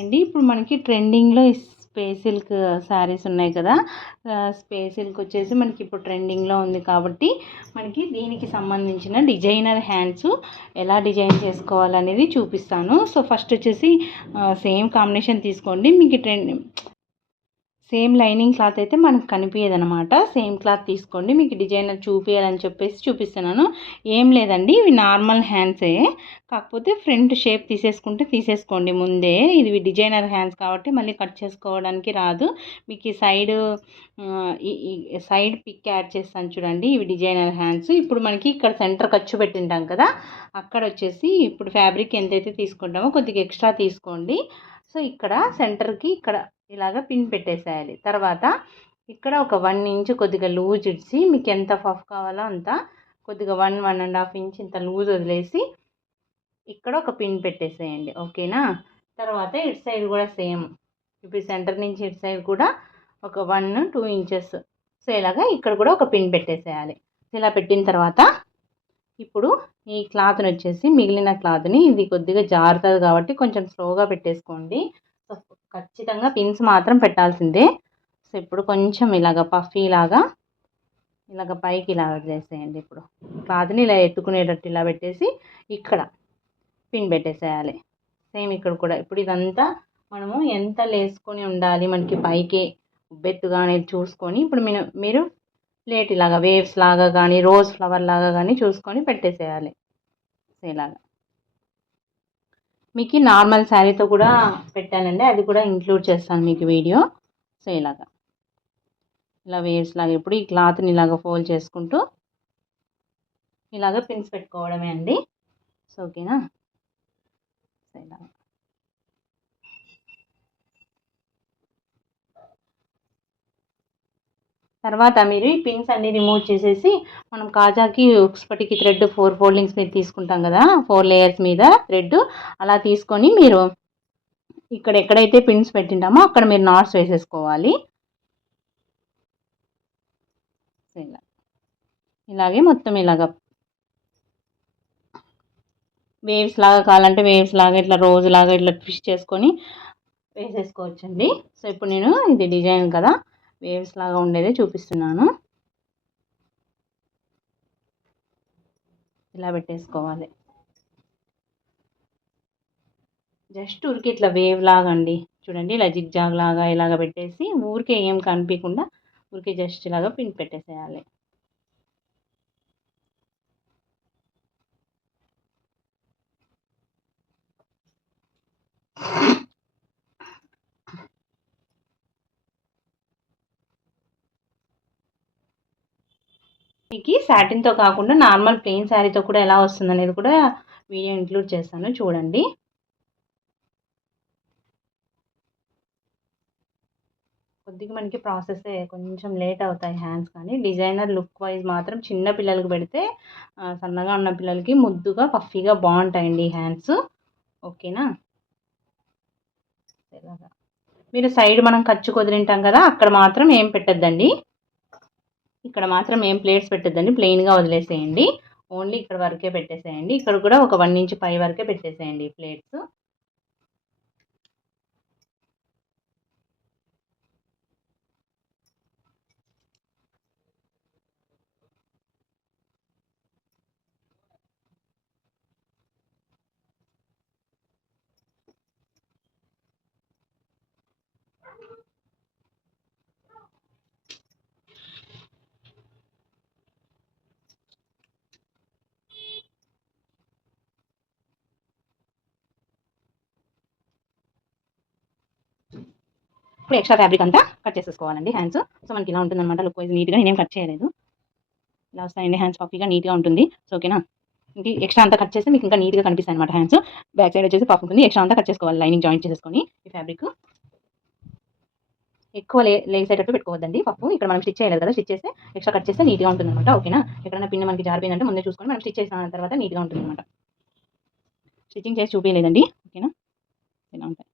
అండి ఇప్పుడు మనకి ట్రెండింగ్లో స్పే సిల్క్ శారీస్ ఉన్నాయి కదా. స్పే సిల్క్ వచ్చేసి మనకి ఇప్పుడు ట్రెండింగ్లో ఉంది కాబట్టి మనకి దీనికి సంబంధించిన డిజైనర్ హ్యాండ్స్ ఎలా డిజైన్ చేసుకోవాలనేది చూపిస్తాను. సో ఫస్ట్ వచ్చేసి సేమ్ కాంబినేషన్ తీసుకోండి. మీకు ట్రెండ్ సేమ్ లైనింగ్ క్లాత్ అయితే మనకు కనిపించదు అనమాట సేమ్ క్లాత్ తీసుకోండి. మీకు డిజైనర్ చూపించాలని చెప్పేసి చూపిస్తున్నాను. ఏం లేదండి. ఇవి నార్మల్ హ్యాండ్సే. కాకపోతే ఫ్రంట్ షేప్ తీసేసుకుంటే తీసేసుకోండి ముందే. ఇది డిజైనర్ హ్యాండ్స్ కాబట్టి మళ్ళీ కట్ చేసుకోవడానికి రాదు. మీకు ఈ సైడ్ సైడ్ పిక్ యాడ్ చేస్తాను చూడండి. ఇవి డిజైనర్ హ్యాండ్స్. ఇప్పుడు మనకి ఇక్కడ సెంటర్ ఖర్చు పెట్టింటాం కదా. అక్కడ వచ్చేసి ఇప్పుడు ఫ్యాబ్రిక్ ఎంతైతే తీసుకుంటామో కొద్దిగా ఎక్స్ట్రా తీసుకోండి. సో ఇక్కడ సెంటర్కి ఇక్కడ ఇలాగ పిన్ పెట్టేసేయాలి. తర్వాత ఇక్కడ ఒక వన్ ఇంచ్ కొద్దిగా లూజ్ ఇడిచి మీకు ఎంత పఫ్ కావాలో అంత కొద్దిగా one one and half inch ఇంత లూజ్ వదిలేసి ఇక్కడ ఒక పిన్ పెట్టేసేయండి. ఓకేనా? తర్వాత ఇటు సైడ్ కూడా సేమ్. ఇప్పుడు సెంటర్ నుంచి ఇటు సైడ్ కూడా ఒక వన్ టూ ఇంచెస్. సో ఇలాగా ఇక్కడ కూడా ఒక పిన్ పెట్టేసేయాలి. ఇలా పెట్టిన తర్వాత ఇప్పుడు ఈ క్లాత్ని వచ్చేసి మిగిలిన క్లాత్ని ఇది కొద్దిగా జారుతుంది కాబట్టి కొంచెం స్లోగా పెట్టేసుకోండి. సో ఖచ్చితంగా పిన్స్ మాత్రం పెట్టాల్సిందే. సో ఇప్పుడు కొంచెం ఇలాగ పఫీ లాగా ఇలాగ పైకి ఇలాగ చేసేయండి ఇప్పుడు. క్లాత్ని ఇలా ఎత్తుకునేటట్టు ఇలా పెట్టేసి ఇక్కడ పిన్ పెట్టేసేయాలి. సేమ్ ఇక్కడ కూడా. ఇప్పుడు ఇదంతా మనము ఎంత లేసుకొని ఉండాలి మనకి పైకి ఉబ్బెత్తుగా అనేది చూసుకొని ఇప్పుడు మీరు మీరు ప్లేట్ ఇలాగా వేవ్స్ లాగా కానీ రోజ్ ఫ్లవర్ లాగా కానీ చూసుకొని పెట్టేసేయాలి. ఇలాగా. మీకు నార్మల్ శారీతో కూడా పెట్టానండి. అది కూడా ఇంక్లూడ్ చేస్తాను మీకు వీడియో. సో ఇలాగా. ఇలా వేవ్స్ లాగా ఇప్పుడు ఈ క్లాత్ని ఇలాగ ఫోల్డ్ చేసుకుంటూ ఇలాగ పిన్స్ పెట్టుకోవడమే అండి. సో ఓకేనా? సో ఇలాగా. తర్వాత మీరు ఈ పిన్స్ అన్ని రిమూవ్ చేసేసి మనం కాజాకి ఉక్స్పటికి థ్రెడ్ ఫోర్ ఫోల్డింగ్స్ మీద తీసుకుంటాం కదా ఫోర్ లేయర్స్ మీద థ్రెడ్ అలా తీసుకొని మీరు ఇక్కడ ఎక్కడైతే పిన్స్ పెట్టింటామో అక్కడ మీరు నాట్స్ వేసేసుకోవాలి. ఇలా ఇలాగే మొత్తం ఇలాగ వేవ్స్ లాగా కావాలంటే వేవ్స్ లాగా ఇట్లా రోజు లాగా ఇట్లా ట్విస్ట్ చేసుకొని వేసేసుకోవచ్చండి. సో ఇప్పుడు నేను ఇది డిజైన్ కదా వేవ్స్ లాగా ఉండేదే చూపిస్తున్నాను. ఇలా పెట్టేసుకోవాలి. జస్ట్ ఊరికి ఇట్లా వేవ్ లాగా అండి చూడండి ఇలా జిగ్జాగ్ లాగా ఇలాగ పెట్టేసి ఊరికే ఏం కనిపించకుండా ఊరికే జస్ట్ ఇలాగా పిన్ పెట్టేసేయాలి. మీకు సాటిన్తో కాకుండా నార్మల్ ప్లెయిన్ శారీతో కూడా ఎలా వస్తుంది అనేది కూడా వీడియో ఇంక్లూడ్ చేస్తాను చూడండి. కొద్దిగా మనకి ప్రాసెస్ కొంచెం లేట్ అవుతాయి హ్యాండ్స్ కానీ. డిజైనర్ లుక్ వైజ్ మాత్రం చిన్న పిల్లలకి పెడితే సన్నగా ఉన్న పిల్లలకి ముద్దుగా పఫీగా బాగుంటాయండి హ్యాండ్స్ ఓకేనా మీరు సైడ్ మనం ఖర్చు కుదిరింటాం కదా అక్కడ మాత్రం ఏం పెట్టద్దండి. ఇక్కడ మాత్రం ఏం ప్లేట్స్ పెట్టద్దండి ప్లెయిన్గా వదిలేసేయండి. ఓన్లీ ఇక్కడ వరకే పెట్టేసేయండి. ఇక్కడ కూడా ఒక వన్ ఇంచ్ పై వరకే పెట్టేసేయండి ప్లేట్స్ ఇప్పుడు ఎక్స్ట్రా ఫ్యాబ్రిక్ అంతా కట్ చేసేసుకోవాలండి హ్యాండ్స్ సో మనకి ఇలా ఉంటుంది అనమాట లుక్ వైజ్ నీట్గా నేనేం కట్ చేయలేదు. ఇలా వస్తాయండి హ్యాండ్స్ పఫీగా నీట్గా ఉంటుంది. సో ఓకేనా ఇంటి ఎక్స్ట్రా అంతా కట్ చేస్తే మీకు ఇంకా నీట్గా కనిపిస్తాయి అనమాట హ్యాండ్స్ బ్యాక్ సైడ్ వచ్చేసి పఫ్ ఉంటుంది. ఎక్స్ట్రా అంతా కట్ చేసుకోవాలి లైనింగ్ జాయింట్ చేసేసుకొని ఈ ఫ్యాబ్రిక్ ఎక్కువ లే లేసేటట్టు పెట్టుకోవద్దండి పప్పు ఇక్కడ మనం స్టిచ్ చేయలేదు కదా స్టిచ్ చేస్తే ఎక్స్ట్రా కట్ చేస్తే నీట్గా ఉంటుంది అనమాట ఓకేనా ఎక్కడైనా పిన్న మనకి జారిపోయిందంటే ముందే చూసుకొని మనం స్టిచ్ చేసిన తర్వాత నీట్గా ఉంటుంది అనమాట స్టిచ్చింగ్ చేసి చూపించలేదండి ఓకేనా ఇలా ఉంటాయి.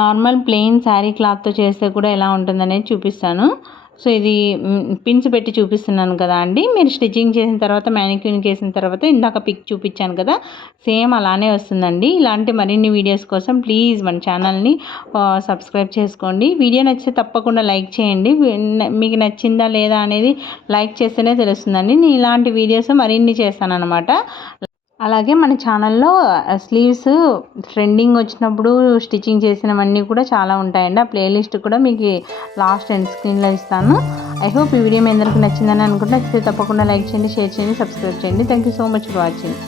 నార్మల్ ప్లెయిన్ శారీ క్లాత్తో చేస్తే కూడా ఎలా ఉంటుందనేది చూపిస్తాను. సో ఇది పిన్స్ పెట్టి చూపిస్తున్నాను కదా అండి. మీరు స్టిచ్చింగ్ చేసిన తర్వాత మ్యానిక్యూన్ చేసిన తర్వాత ఇందాక పిక్ చూపించాను కదా సేమ్ అలానే వస్తుందండి. ఇలాంటి మరిన్ని వీడియోస్ కోసం ప్లీజ్ మన ఛానల్ని సబ్స్క్రైబ్ చేసుకోండి. వీడియో నచ్చితే తప్పకుండా లైక్ చేయండి. మీకు నచ్చిందా లేదా అనేది లైక్ చేస్తేనే తెలుస్తుందండి. నేను ఇలాంటి వీడియోస్ మరిన్ని చేస్తాను అనమాట అలాగే మన ఛానల్లో స్లీవ్స్ ట్రెండింగ్ వచ్చినప్పుడు స్టిచ్చింగ్ చేసినవన్నీ కూడా చాలా ఉంటాయండి. ఆ ప్లేలిస్ట్ కూడా మీకు లాస్ట్ ఎండ్ స్క్రీన్లో ఇస్తాను. ఐ హోప్ ఈ వీడియో మీ అందరికీ నచ్చిందని అనుకుంటే నచ్చితే తప్పకుండా లైక్ చేయండి షేర్ చేయండి సబ్స్క్రైబ్ చేయండి. Thank you so much for watching.